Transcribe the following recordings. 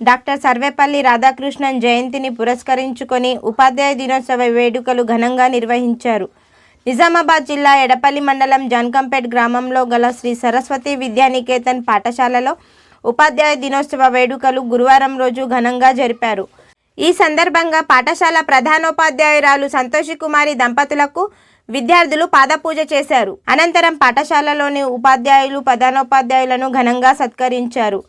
Doctor Sarvepalli Radhakrishnan జయంతిని పురస్కరించుకొని ఉపాధ్యాయ దినోత్సవ వేడుకలు ఘనంగా నిర్వహించారు. నిజామాబాద్ జిల్లా ఎడపల్లి మండలం జాన్కంపేట్ గ్రామంలో గల శ్రీ సరస్వతి విద్యానికేతన్ పాఠశాలలో ఉపాధ్యాయ దినోత్సవ వేడుకలు గురువారం రోజు ఘనంగా జరిపారు. ఈ సందర్భంగా పాఠశాల ప్రధానోపాధ్యాయురాలు సంతోషి కుమారి దంపతులకు విద్యార్థులు పాదపూజ చేశారు. అనంతరం పాఠశాలలోని ఉపాధ్యాయులు ప్రధానోపాధ్యాయులను ఘనంగా సత్కరించారు.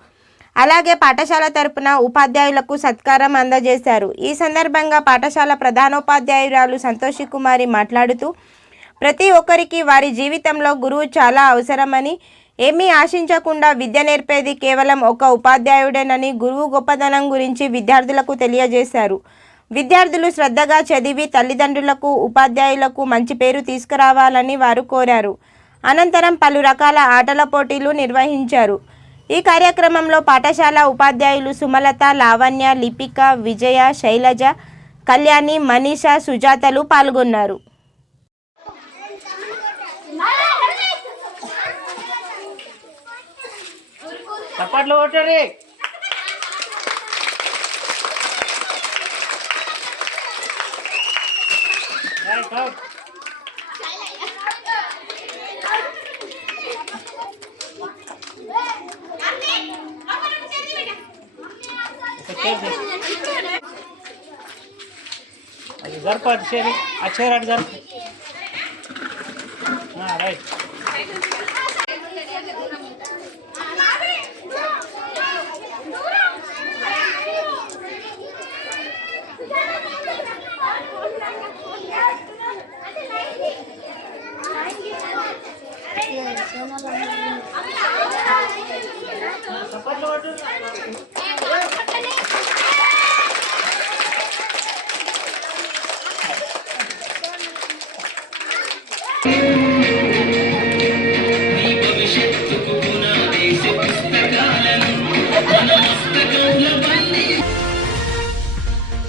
అలాగే పాఠశాల తరపున ఉపాధ్యాయులకు సత్కారం అందజేశారు. ఈ సందర్భంగా పాఠశాల ప్రధానోపాధ్యాయురాలు సంతోషి కుమారి మాట్లాడుతూ ప్రతి ఒక్కరికి వారి జీవితంలో గురువు చాలా అవసరమని ఏమీ ఆశించకుండా విద్య నేర్పేది కేవలం ఒక ఉపాధ్యాయుడేనని గురువు గొప్పదనం గురించి విద్యార్థులకు తెలియజేశారు. విద్యార్థులు శ్రద్ధగా చదివి తల్లిదండ్రులకు ఉపాధ్యాయులకు మంచి పేరు తీసుకురావాలని వారు కోరారు. అనంతరం పలు రకాల ఆటల పోటీలు నిర్వహించారు. ఈ కార్యక్రమంలో పాఠశాల ఉపాధ్యాయులు సుమలత లావణ్య లిపిక విజయ శైలజ కళ్యాణి మనీష సుజాతలు పాల్గొన్నారు. చప్పట్లు కొట్టండి. ಅದು ಜರ್ಪ ಅದು ಸೇರಿ ಆ ಚೇರ್ ಆಡಿ ಜರ್ಪ ಹಾಂ ರೈಟ್ ಚಪ್ಪಟ್ಟು